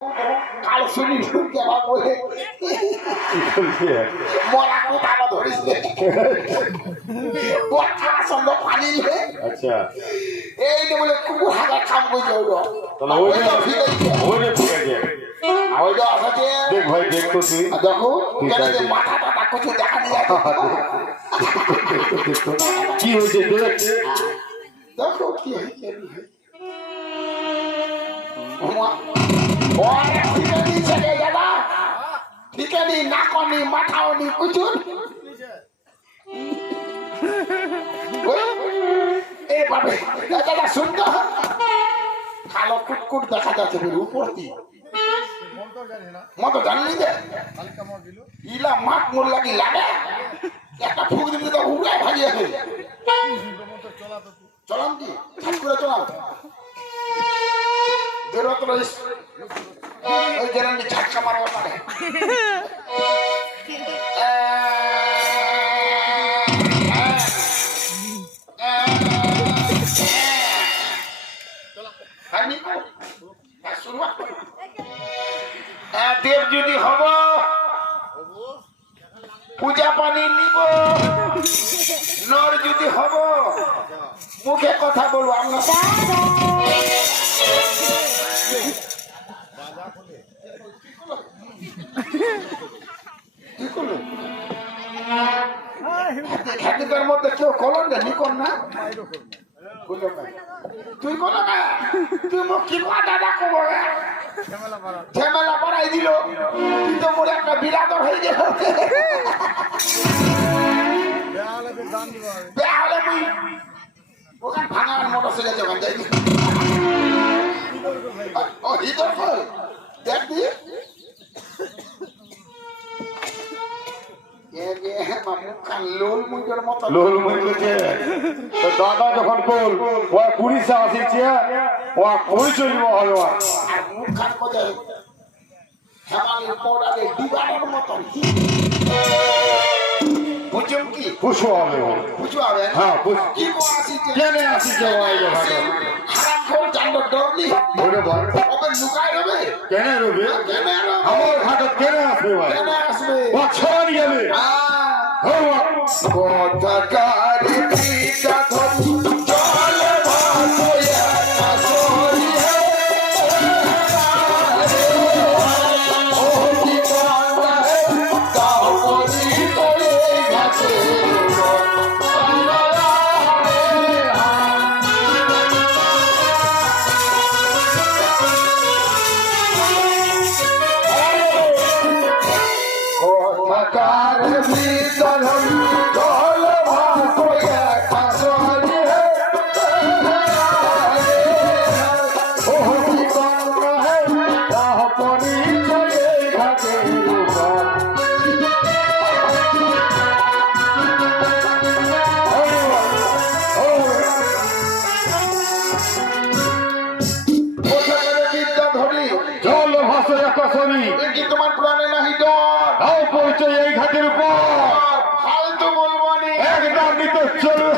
কাল শুনি কেবা বলে মরা কথা ধরিস বন্ধ পানি আচ্ছা এই যে বলে কুকুর হাজার কাম করছে ওইটা আসাতে দেখ ভাই দেখতো তুই দেখো মাথা টাটা কিছু দেখা নিয়ে কি হয়েছে দেখ দেখো কি হয়েছে ঠিকানি নাকনি মাথাওনি কুচুর এ বাবা দাদা সুন্দর কালো কুটকুট দেখা যাচ্ছে উপর দিয়ে মতো জানলি যে ইলা মাঠ মোর লাগি লাগে একটা ফুক দিবি তো উড়ায় ভাগিয়ে চলাম কি ছাপ করে চলাম বেরোত রইস ওই জেরানি ঝাটকা মারো পারে দেব যদি হব পূজা পানি নিব নর যদি হব মুখে কথা বলবো আমরা খাদ্যের মধ্যে কেউ কলন না নিকন না তুই কোন না তুই মুখ কি দাদা কব ঝামেলা বাড়াই দিল কিন্তু মোর একটা বিরাদর হয়ে গেল বেহালে মুই ওখান ভাঙার মোটরসাইকেল যখন যাই ও হিতর ফল দেখবি দাদা যখন কল ও পুলিশে আসিছে ও পরিচয় দিব হলো বুঝুম কি পুষো হবে বুঝু হবে হ্যাঁ কি আসিছে কেনে আসিছে ওই জায়গা হারাম খোর জান্ডর ডরলি বলে বল ওবে লুকাই রবে কেনে রবে কেনে রবে আমার হাতত কেনে আসবে ভাই কেনে আসবে ও ছড়ি যাবে কথা কারি পিতা ধরি চল ভাসয়া কাসরি হে ও কি কান্দা হে তাও করি তোরে গাছে কথা কারি পিতা ধরি চল ভাসয়া কাসরি হে ও কি কান্দা হে তাও করি তোরে গাছে জল ভাসে আকাশনি কি তোমার প্রাণে নাহি ডর আও পরিচয় এই ঘাটের উপর ফালতু বলবো নি একদম নিতে চলবে